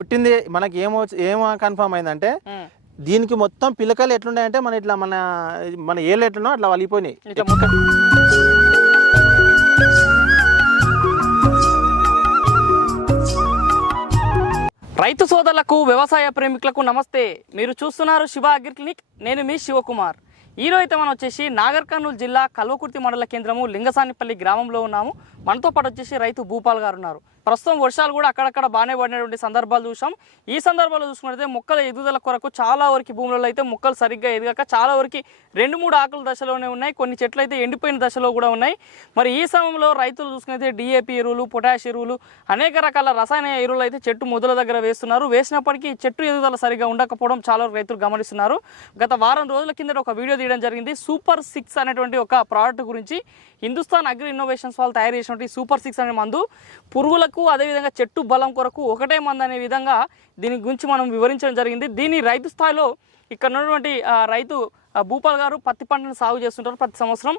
పుట్టింది మనకి ఏమో ఏం కన్ఫర్మ్ అయిందంటే. దీనికి మొత్తం పిలకలు ఎట్లున్నాయంటే మన ఇట్లా మన మన ఏళ్ళు ఎట్లున్నో అట్లా మొత్తం రైతు సోదరులకు వ్యవసాయ ప్రేమికులకు నమస్తే. మీరు చూస్తున్నారు శివ అగ్రి క్లినిక్. నేను మీ శివకుమార్. ఈరోజు అయితే మనం వచ్చేసి నాగర్ కర్నూలు జిల్లా కల్వకుర్తి మండల కేంద్రము లింగసానిపల్లి గ్రామంలో ఉన్నాము. మనతో పాటు వచ్చేసి రైతు భూపాల్ గారు ఉన్నారు. ప్రస్తుతం వర్షాలు కూడా అక్కడక్కడ బాగానే పడినటువంటి సందర్భాలు చూసాం ఈ సందర్భాల్లో చూసుకున్నట్లయితే మొక్కల ఎదుగుదల కొరకు చాలా వరకు భూములలో అయితే మొక్కలు సరిగ్గా ఎదగక చాలా వరకు రెండు మూడు ఆకుల దశలోనే ఉన్నాయి. కొన్ని చెట్లు అయితే ఎండిపోయిన దశలో కూడా ఉన్నాయి. మరి ఈ సమయంలో రైతులు చూసుకుంటే డిఏపి ఎరువులు పొటాష్ ఎరువులు అనేక రకాల రసాయన ఎరువులు అయితే చెట్టు మొదల దగ్గర వేస్తున్నారు. వేసినప్పటికీ చెట్టు ఎదుగుదల సరిగా ఉండకపోవడం చాలా వరకు రైతులు గమనిస్తున్నారు. గత వారం రోజుల కిందట ఒక వీడియో తీయడం జరిగింది. సూపర్ సిక్స్ అనేటువంటి ఒక ప్రోడక్ట్ గురించి హిందుస్థాన్ అగ్రి ఇన్నోవేషన్స్ వాళ్ళు తయారు చేసినటువంటి సూపర్ సిక్స్ అనే మందు పురుగులకు అదేవిధంగా చెట్టు బలం కొరకు ఒకటే మందు అనే విధంగా దీని గురించి మనం వివరించడం జరిగింది. దీని రైతు స్థాయిలో ఇక్కడ ఉన్నటువంటి రైతు భూపాల్ గారు పత్తి పంటను సాగు చేస్తుంటారు ప్రతి సంవత్సరం.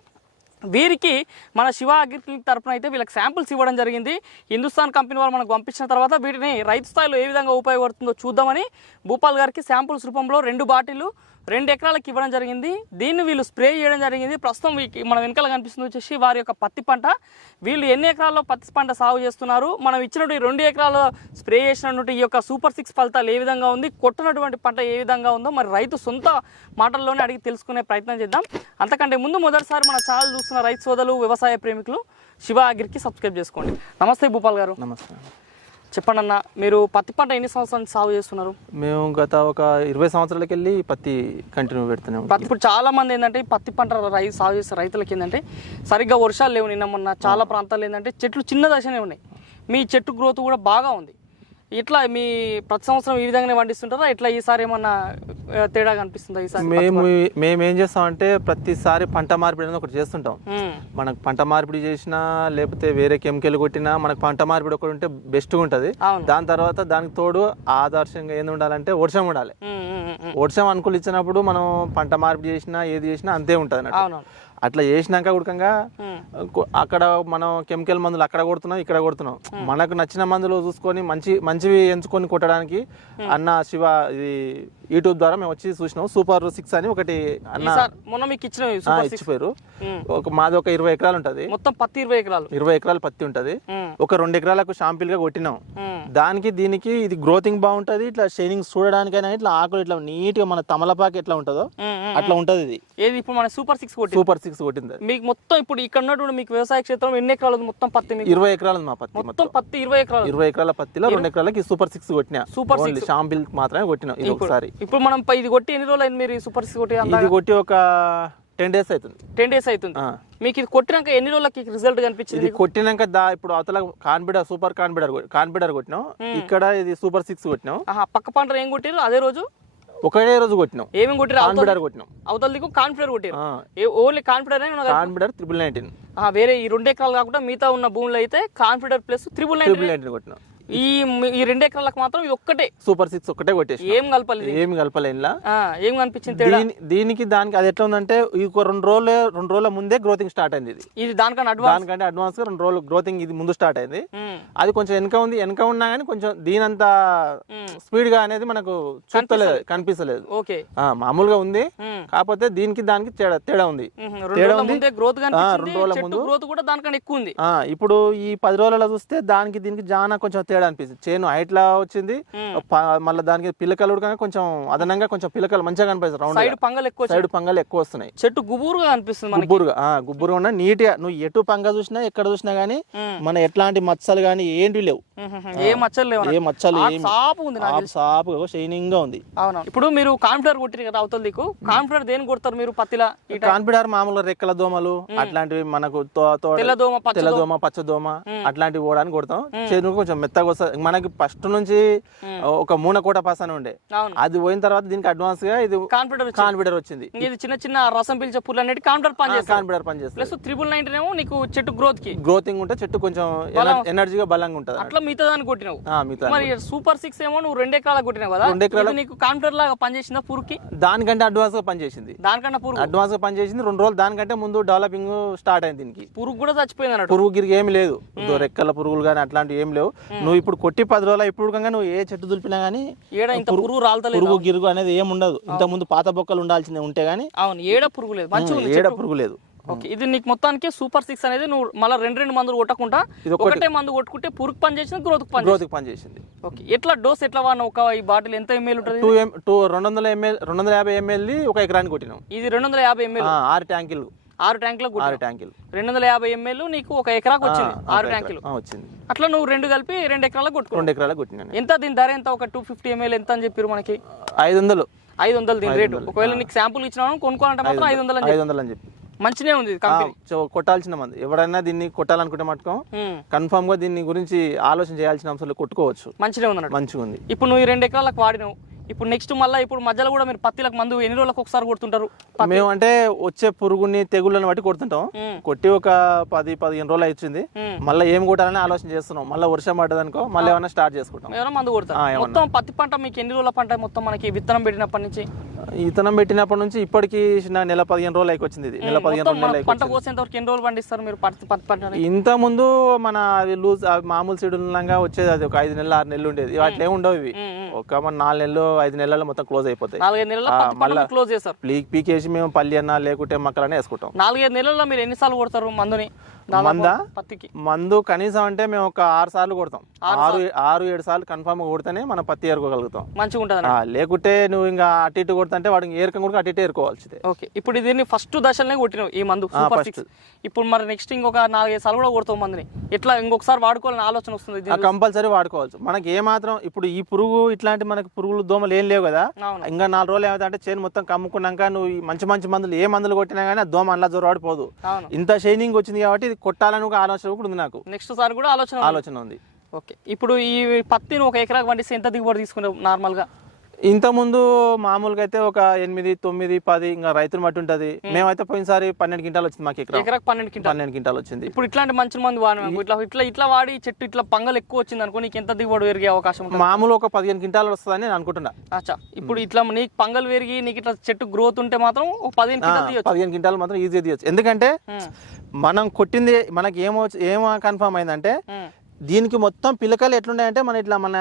వీరికి మన శివ అగ్రి తరఫున తరపున అయితే వీళ్ళకి శాంపిల్స్ ఇవ్వడం జరిగింది. హిందుస్థాన్ కంపెనీ వాళ్ళు మనకు పంపించిన తర్వాత వీటిని రైతు స్థాయిలో ఏ విధంగా ఉపయోగపడుతుందో చూద్దామని భూపాల్ గారికి శాంపుల్స్ రూపంలో రెండు బాటిల్ రెండు ఎకరాలకు ఇవ్వడం జరిగింది. దీన్ని వీళ్ళు స్ప్రే చేయడం జరిగింది. ప్రస్తుతం మన వెనకాల కనిపిస్తుంది వచ్చేసి వారి యొక్క పత్తి పంట. వీళ్ళు ఎన్ని ఎకరాల్లో పత్తి పంట సాగు చేస్తున్నారు? మనం ఇచ్చినటువంటి రెండు ఎకరాల్లో స్ప్రే చేసినటువంటి ఈ యొక్క సూపర్ సిక్స్ ఫలితాలు ఏ విధంగా ఉంది? కొట్టినటువంటి పంట ఏ విధంగా ఉందో మరి రైతు సొంత మాటల్లోనే అడిగి తెలుసుకునే ప్రయత్నం చేద్దాం. అంతకంటే ముందు మొదటిసారి మన ఛానల్ చూస్తున్న రైతు సోదరులు వ్యవసాయ ప్రేమికులు శివ అగ్రికి సబ్స్క్రైబ్ చేసుకోండి. నమస్తే భూపాల్ గారు. నమస్తే చెప్పండి అన్న మీరు పత్తి పంట ఎన్ని సంవత్సరాల సాగు చేస్తున్నారు? మేము గత ఒక ఇరవై సంవత్సరాలకి వెళ్ళి పత్తి కంటిన్యూ పెడుతున్నాం పత్తి ఇప్పుడు చాలా మంది ఏంటంటే పత్తి పంట రై సాగు చేసే రైతులకి ఏంటంటే సరిగ్గా వర్షాలు లేవు నిన్న మొన్న చాలా ప్రాంతాలు ఏంటంటే చెట్లు చిన్న దశనే ఉన్నాయి. మీ చెట్టు గ్రోత్ కూడా బాగా ఉంది. ఇట్లా మీ ప్రతి సంవత్సరం ఈ విధంగానే పండిస్తుంటారా? ఇట్లా ఈసారి ఏమన్నా తేడా కనిపిస్తుందా ఈసారి మేము మేము ఏం చేస్తామంటే ప్రతిసారి పంట మార్పిడి అనేది ఒకటి చేస్తుంటాం. మనకు పంట మార్పిడి చేసినా లేకపోతే వేరే కెమికల్ కొట్టినా మనకు పంట మార్పిడి ఒకటి ఉంటే బెస్ట్గా ఉంటుంది. దాని తర్వాత దానికి తోడు ఆదర్శంగా ఏంది ఉండాలంటే వర్షం ఉండాలి. వర్షం అనుకూలి ఇచ్చినప్పుడు మనం పంట మార్పిడి చేసినా ఏది చేసినా అంతే ఉంటుంది అట్లా చేసినాక ఉడకంగా అక్కడ మనం కెమికల్ మందులు అక్కడ కొడుతున్నాం ఇక్కడ కొడుతున్నాం. మనకు నచ్చిన మందులు చూసుకొని మంచి మంచివి ఎంచుకొని కొట్టడానికి అన్న శివ ఇది యూట్యూబ్ ద్వారా మేము వచ్చి చూసినాం. సూపర్ సిక్స్ అని ఒకటి అన్న మొన్న మీకు ఇచ్చిన సిక్స్. ఇచ్చిపోయారు. ఒక మాది ఒక ఇరవై ఎకరాలు ఉంటది. మొత్తం పత్తి ఇరవై ఎకరాలు. ఇరవై ఎకరాలు పత్తి ఉంటది. ఒక రెండు ఎకరాలకు షాంపిల్గా కొట్టినాం దానికి దీనికి ఇది గ్రోతింగ్ బాగుంటది ఇట్లా షైనింగ్ చూడడానికైనా ఇట్లా ఆకులు ఇట్లా నీట్గా మన తమలపాకు ఎట్లా ఉంటుందో. అట్లా ఉంటది ఇది. ఏది ఇప్పుడు మన సూపర్ సిక్స్ కొట్టి సూపర్ సిక్స్ కొట్టింది. మీకు మొత్తం ఇప్పుడు ఇక్కడ ఉన్నటువంటి మీకు వ్యవసాయ క్షేత్రం ఎన్ని ఎకరాలు మొత్తం పత్తి ఇరవై ఎకరాలు ఉంది మా పత్తి మొత్తం పత్తి ఇరవై ఎకరాలు. ఇరవై ఎకరాల పత్తిలో రెండు ఎకరాలకి సూపర్ సిక్స్ కొట్టినా. సూపర్ ఓన్లీ షాంపిల్ మాత్రమే కొట్టినాం. ఇది ఒకసారి. ఇప్పుడు మనం ఇది కొట్టి ఎన్ని రోజులు అయింది మీరు ఈ సూపర్ సిక్స్ కొట్టి ఇది కొట్టి ఒక టెన్ డేస్ అవుతుంది. టెన్ డేస్ అవుతుంది. మీకు ఇది కొట్టినాక ఎన్ని రోజులకి రిజల్ట్ కనిపించింది ఇది కొట్టినాక దా ఇప్పుడు అవతల కాన్ఫిడర్ సూపర్ కాన్ఫిడర్ కాన్ఫిడర్ కొట్టినాం. ఇక్కడ ఇది సూపర్ సిక్స్ కొట్టినాం. పక్క పంట ఏం కొట్టారు అదే రోజు? ఒకటే రోజు కొట్టినాం. ఏమేమి కొట్టారు అవతల కాన్ఫిడర్ కొట్టినాం. అవతల దిక్కు కాన్ఫిడర్ కొట్టారు only Confidor Confidor triple nineteen. వేరే ఈ రెండు ఎకరాలు కాకుండా మిగతా ఉన్న భూములు అయితే Confidor plus triple nine triple nineteen కొట్టినాం. ఈ ఈ రెండు ఎకరాలకు మాత్రం ఇది ఒక్కటే. సూపర్ సిక్స్ ఒకటే కొట్టేసి ఏం కలపలేదు ఏమి కలపలేనిలా. ఆ, ఏం కనిపించింది తేడా? దీని దీనికి దానికి అది ఎట్లా ఉందంటే ఇంకో రెండు రోజులు రెండు రోజుల ముందే గ్రోతింగ్ స్టార్ట్ అయింది ఇది. ఇది దానికన్నా అడ్వాన్స్ దానికంటే అడ్వాన్స్గా రెండు రోజులు గ్రోతింగ్ ఇది ముందు స్టార్ట్ అయింది. అది కొంచెం వెనక ఉంది. వెనక ఉన్నా కానీ కొంచెం దీనంత స్పీడ్గా అనేది మనకు చూస్తలేదు కనిపిస్తలేదు. ఓకే. మామూలుగా ఉంది. కాకపోతే దీనికి దానికి తేడా తేడా ఉంది. రోజుల ముందే గ్రోత్ రెండు రోజుల చెట్టు గ్రోత్ కూడా దానికన్నా ఎక్కువ ఉంది. ఇప్పుడు ఈ పది రోజులలో చూస్తే దానికి దీనికి జానా కొంచెం తేడా అనిపిస్తుంది చేను హైట్ లా వచ్చింది మళ్ళీ దానికి పిల్లకలు ఉడకగా కొంచెం అదనంగా కొంచెం పిల్లకలు మంచిగా కనిపిస్తుంది రౌండ్ సైడ్ పంగలు ఎక్కువ సైడ్ పంగలు ఎక్కువ వస్తున్నాయి. చెట్టు గుబురుగా అనిపిస్తుంది ఆ, గుబ్బురుగా ఉన్న నీట్గా నువ్వు ఎటు పంగ చూసినా ఎక్కడ చూసినా గానీ. మన ఎట్లాంటి మచ్చలు గానీ ఏంటి లేవు. ఏ మచ్చలు లేవు ఏ మచ్చలు సాపు ఉంది నాకు సాపు షైనింగ్గా ఉంది. ఇప్పుడు మీరు కాన్ఫిడర్ కొట్టిరు కదా అవతల దిక్కు. కాన్ఫిడర్ దేని కొడతారు మీరు పత్తిలా? ఈ కాన్ఫిడర్ మామూలుగా రెక్కల దోమలు అట్లాంటివి మనకు తెల్లదోమ పచ్చదోమ. అట్లాంటివి పోవడానికి కొడతాం. చేను కొంచెం మెత్తగా వస్తుంది మనకి ఫస్ట్ నుంచి ఒక మూన కోట పాస్ అని ఉండే. అది పోయిన తర్వాత దీనికి అడ్వాన్స్గా ఇది కాన్ఫిడర్ కాన్ఫిడర్ వచ్చింది. ఇది చిన్న చిన్న రసం పీల్చే పుల్లు అనేవి కాన్ఫిడర్ పని చేస్తారు కాన్ఫిడర్ పని చేస్తుంది ప్లస్ త్రిబుల్ నైన్టీన్ ఏమో నీకు చెట్టు గ్రోత్కి. గ్రోతింగ్ ఉంటే చెట్టు కొంచెం ఎనర్జీగా బలంగా ఉంటుంది. అట్లా మిగతా దాన్ని కొట్టినావు మరి సూపర్ సిక్స్ ఏమో నువ్వు రెండు ఎకరాలకు కొట్టినావు కదా. రెండు ఎకరాల- నీకు కాన్ఫిడర్ లాగా పనిచేసిందా పురుకి? దానికంటే అడ్వాన్స్గా పనిచేసింది దానికన్నా పురుగు అడ్వాన్స్గా పనిచేసింది రెండు రోజులు దానికంటే ముందు డెవలపింగ్ స్టార్ట్ అయింది దీనికి. పురుగు కూడా చచ్చిపోయింది అన్నట్టు. పురుగు గిరుగు ఏమి లేదు. రెక్కల పురుగులు కానీ అట్లాంటివి ఏం లేవు. నువ్వు నువ్వు ఇప్పుడు కొట్టి పది రోజులు ఇప్పుడు నువ్వు ఏ చెట్టు దులిపినా కానీ ఏడ ఇంత పురుగు రాలతలేదు పురుగు గిరుగు అనేది ఏం ఉండదు. ఇంత ముందు పాత బొక్కలు ఉండాల్సిందే ఉంటే గానీ అవును ఏడ పురుగు లేదు. ఉంది ఏడ పురుగు లేదు. ఓకే ఇది నీకు మొత్తానికి సూపర్ సిక్స్ అనేది నువ్వు మళ్ళీ రెండు రెండు మందులు కొట్టకుండా ఒకటి. మందు కొట్టుకుంటే పురుగు పని చేసిన గ్రోత్ పని గ్రోత్కి పనిచేసింది ఓకే ఎట్లా డోస్ ఎట్లా వాడిన ఒక ఈ బాటిల్ ఎంత ఎంఎల్ ఉంటుంది? టూ ఎం టూ రెండు వందల ఎంఎల్ రెండు వందల యాభై ఎంఎల్ది ఒక ఎకరానికి కొట్టినాం. ఇది రెండు వందల యాభై ఎంఎల్. ఆరు ట్యాంకులు. ఆరు కొట్టినావు. ఆరు ట్యాంకులు. రెండు వందల యాభై ఎంఎల్ నీకు ఒక ఎకరాకు వచ్చింది ఆరు ట్యాంకులు. వచ్చింది. అట్లా నువ్వు రెండు కలిపి రెండు ఎకరాలకు కొట్టుకో. రెండు ఎకరాలకు కొట్టినాను ఎంత దీని ధర ఎంత? ఒక టూ ఫిఫ్టీ ఎంఎల్ ఎంత అని చెప్పారు మనకి? ఐదు వందలు ఐదు వందలు దీని రేటు. ఒకవేళ నీకు శాంపుల్ ఇచ్చినా కొనుక్కోవాలంటే మాత్రం ఐదు వందలు ఐదు వందలు అని చెప్పి. మంచినే ఉంది కొట్టాల్సిన మంది. ఎవరైనా దీన్ని కొట్టాలనుకుంటే మటుకం ఉమ్, కన్ఫామ్గా దీన్ని గురించి ఆలోచన చేయాల్సిన అంశాలు కొట్టుకోవచ్చు. మంచినే ఉంది మంచిగా ఉంది ఇప్పుడు నువ్వు ఈ రెండు ఎకరాలకు వాడినావు. ఇప్పుడు నెక్స్ట్ మళ్ళీ ఇప్పుడు మధ్యలో కూడా మీరు పత్తిలకు మందు ఎన్ని రోజులకు ఒకసారి కొడుతుంటారు? మేము అంటే వచ్చే పురుగుని తెగుళ్ళని బట్టి కొడుతుంటాం. కొట్టి ఒక పది పదిహేను రోజులు ఉమ్. మళ్ళీ ఏం కొట్టాలని ఆలోచన చేస్తున్నాం. మళ్ళీ వర్షం పడ్డదనుకో మళ్ళీ ఏమైనా స్టార్ట్ చేసుకుంటాం. ఏమైనా మందు ఏమన్నా. మొత్తం పత్తి పంట మీకు ఎన్ని రోజుల పంట మొత్తం మనకి విత్తనం పెట్టినప్పటి నుంచి? ఇతనం పెట్టినప్పటి నుంచి ఇప్పటికి చిన్న నెల పదిహేను రోజులు అయికి వచ్చింది ఇది. నెల పదిహేను రోజులు పంట కోసేంత వరకు ఎన్ని రోజులు పండిస్తారు మీరు ఇంత ముందు మన అది లూజ్ మామూలు సీడులంగా వచ్చేది అది ఒక ఐదు నెలలు ఆరు నెలలు ఉండేది. వాటిలో ఏమి ఉండవు ఇవి. ఒక మన నాలుగు నెలలు ఐదు నెలల్లో మొత్తం క్లోజ్ అయిపోతాయి. నెలల క్లోజ్ చేస్తారు. పీక్ పీకేసి మేము పల్లి అన్న లేకుంటే మక్కలనే వేసుకుంటాం. నాలుగైదు నెలల్లో మీరు ఎన్నిసార్లు కొడతారు మందుని? మందా? పత్తికి. మందు కనీసం అంటే మేము ఒక ఆరు సార్లు కొడతాం. ఆరు ఆరు ఏడు సార్లు కన్ఫామ్గా కొడితేనే మనం పత్తి ఏరుకోగలుగుతాం. మంచిగా ఉంటుంది లేకుంటే నువ్వు ఇంకా అటు ఇటు కొడుతుంటే వాడికి ఏరకం కూడా అటు ఇటు ఏరుకోవాల్సిందే. ఓకే ఇప్పుడు దీన్ని ఫస్ట్ దశలనే కొట్టినావు ఈ మందు సూపర్. సిక్స్ ఇప్పుడు మరి నెక్స్ట్ ఇంకొక నాలుగైదు సార్లు కూడా కొడతావు మందుని. ఎట్లా ఇంకొకసారి వాడుకోవాలని ఆలోచన వస్తుంది కంపల్సరీ వాడుకోవచ్చు మనకి ఏ మాత్రం ఇప్పుడు ఈ పురుగు ఇట్లాంటి మనకి పురుగులు దోమలు ఏం లేవు కదా? ఇంకా నాలుగు రోజులు ఏమైతే చేను మొత్తం కమ్ముకున్నాక నువ్వు ఈ మంచి మంచి మందులు ఏ మందులు కొట్టినా కానీ ఆ దోమ అందులో జొరవాడిపోదు అవును. ఇంత షైనింగ్ వచ్చింది కాబట్టి ఇది కొట్టాలని ఒక ఆలోచన కూడా ఉంది నాకు. నెక్స్ట్ సారి కూడా ఆలోచన. ఆలోచన ఉంది. ఓకే ఇప్పుడు ఈ పత్తిని ఒక ఎకరాకు పండిస్తే ఎంత దిగుబడి తీసుకున్నావు నార్మల్గా ఇంత ముందు మామూలుగా అయితే ఒక ఎనిమిది తొమ్మిది పది ఇంకా రైతులు మట్టి ఉంటుంది మేమైతే పోయినసారి పన్నెండు క్వింటాలు వచ్చింది మాకు ఎకరం. ఎకరాకు పన్నెండు కింటాలు పన్నెండు క్వింటాలు వచ్చింది. ఇప్పుడు ఇట్లాంటి మంచి మంది వాడినాము ఇట్లా ఇట్లా ఇట్లా వాడి చెట్టు ఇట్లా పంగలు ఎక్కువ వచ్చింది అనుకో నీకు ఎంత దిగుబడి పెరిగే అవకాశం మామూలు ఒక పదిహేను క్వింటాలు వస్తుందని నేను అనుకుంటున్నా. అచ్చా. ఇప్పుడు ఇట్లా నీకు పంగలు పెరిగి నీకు ఇట్లా చెట్టు గ్రోత్ ఉంటే మాత్రం ఒక పదిహేను కింటాలు పదిహేను క్వింటాలు మాత్రం ఈజీగా తీయచ్చు. ఎందుకంటే మనం కొట్టింది మనకి ఏమో ఏమో కన్ఫర్మ్ అయిందంటే. దీనికి మొత్తం పిలకలు ఎట్లున్నాయంటే మన ఇట్లా మన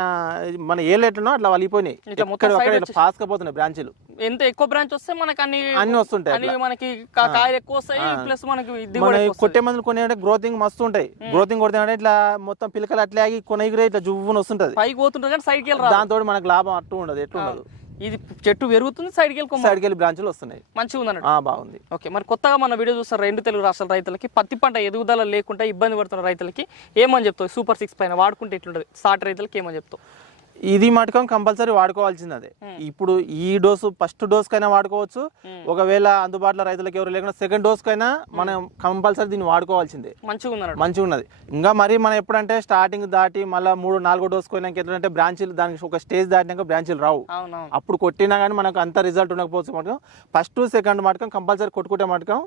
మన ఏళ్ళు ఎట్లున్నా అట్లా వలిపోయినాయి పాసుకపోతున్నాయి బ్రాంచీలు. ఎంత ఎక్కువ బ్రాంచ్ వస్తే మనకి అన్ని అన్ని వస్తుంటాయి మనకి కాయలు ఎక్కువ వస్తాయి ప్లస్ మనకి కొట్టే మందులు కొనే గ్రోతింగ్ మస్తు ఉంటాయి. గ్రోతింగ్ కొడితే అంటే ఇట్లా మొత్తం పిలకలు అట్లా ఆగి కొనగిరే ఇట్లా జువ్వున వస్తుంటది. పైకి పోతుంటుంది కానీ రాదు దాంతో మనకు లాభం అట్టు ఉండదు ఎట్లా ఉండదు. ఇది చెట్టు పెరుగుతుంది సైడ్కి వెళ్ళి సైడ్కి వెళ్ళి బ్రాంచ్లు వస్తున్నాయి. మంచిగా ఉంది అన్నట్టు ఆ బాగుంది. ఓకే మరి కొత్తగా మన వీడియో చూస్తారు రెండు తెలుగు రాష్ట్రాల రైతులకి పత్తి పంట ఎదుగుదల లేకుండా ఇబ్బంది పడుతున్న రైతులకి ఏమని చెప్తావు? సూపర్ సిక్స్ పైన వాడుకుంటే ఇట్లుంటుంది సాటి రైతులకి ఏమని చెప్తావు? ఇది మటకం కంపల్సరీ వాడుకోవాల్సింది. అదే ఇప్పుడు ఈ డోసు ఫస్ట్ డోస్ కైనా వాడుకోవచ్చు ఒకవేళ అందుబాటులో రైతులకు ఎవరు లేకుండా సెకండ్ డోస్ కైనా మనం కంపల్సరీ దీన్ని వాడుకోవాల్సిందే. మంచిగా మంచిగా ఉన్నది ఇంకా మరి మనం ఎప్పుడంటే స్టార్టింగ్ దాటి మళ్ళీ మూడు నాలుగో డోస్ పోయినాక ఎట్లంటే బ్రాంచీలు దానికి ఒక స్టేజ్ దాటినాక బ్రాంచీలు రావు. అప్పుడు కొట్టినా కానీ మనకు అంత రిజల్ట్ ఉండకపోవచ్చు మటకం. ఫస్ట్ సెకండ్ మటకం కంపల్సరీ కొట్టుకుంటే మటకం.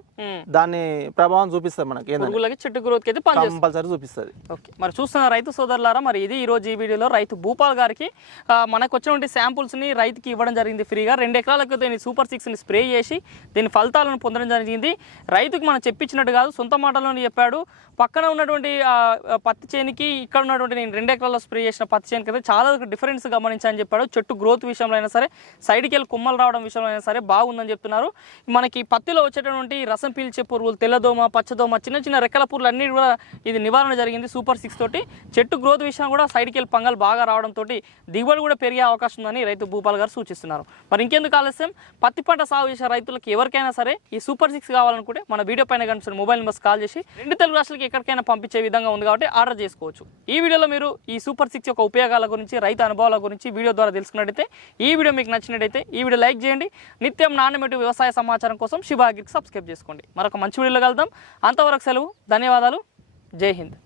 దాన్ని ప్రభావం చూపిస్తుంది మనకి ఏంటంటే చెట్టు పనిచేస్తుంది. కంపల్సరీ చూపిస్తుంది. మరి చూస్తున్న రైతు సోదరులారా మరి ఇది ఈ రోజు ఈ వీడియోలో రైతు భూపాల్ గారికి ఆ, మనకు వచ్చినటువంటి శాంపుల్స్ని రైతుకి ఇవ్వడం జరిగింది ఫ్రీగా. రెండు ఎకరాలకు దీన్ని సూపర్ సిక్స్ని స్ప్రే చేసి దీని ఫలితాలను పొందడం జరిగింది. రైతుకు మనం చెప్పించినట్టు కాదు సొంత మాటలను చెప్పాడు. పక్కన ఉన్నటువంటి పత్తి చేనికి ఇక్కడ ఉన్నటువంటి నేను రెండు ఎకరాల్లో స్ప్రే చేసిన పత్తి చేనికి అయితే చాలా డిఫరెన్స్ గమనించని చెప్పాడు. చెట్టు గ్రోత్ విషయంలో అయినా సరే సైడ్కి వెళ్ళి కొమ్మలు రావడం విషయంలో అయినా సరే బాగుందని చెప్తున్నారు. మనకి పత్తిలో వచ్చేటటువంటి రసం పీల్చే పురుగులు తెల్లదోమ పచ్చదోమ చిన్న చిన్న రెక్కల పురుగులు అన్నీ కూడా ఇది నివారణ జరిగింది సూపర్ సిక్స్ తోటి. చెట్టు గ్రోత్ విషయం కూడా సైడ్కి వెళ్ళి పంగలు బాగా రావడంతో దిగుబడి కూడా పెరిగే అవకాశం ఉందని రైతు భూపాల్ గారు సూచిస్తున్నారు. మరి ఇంకెందుకు ఆలస్యం? పత్తి పంట సాగు చేసే రైతులకు ఎవరికైనా సరే ఈ సూపర్ సిక్స్ కావాలనుకుంటే మన వీడియో పైన కనిపిస్తున్న మొబైల్ నెంబర్స్ కాల్ చేసి రెండు తెలుగు రాష్ట్రాలకి ఎక్కడికైనా పంపించే విధంగా ఉంది కాబట్టి ఆర్డర్ చేసుకోవచ్చు. ఈ వీడియోలో మీరు ఈ సూపర్ సిక్స్ యొక్క ఉపయోగాల గురించి రైతు అనుభవాల గురించి వీడియో ద్వారా తెలుసుకున్నట్టయితే ఈ వీడియో మీకు నచ్చినట్టయితే ఈ వీడియో లైక్ చేయండి. నిత్యం నాణ్యమైన వ్యవసాయ సమాచారం కోసం శివాగిరికి సబ్స్క్రైబ్ చేసుకోండి. మరొక మంచి వీడియోలో కలుద్దాం. అంతవరకు సెలవు ధన్యవాదాలు. జై హింద్.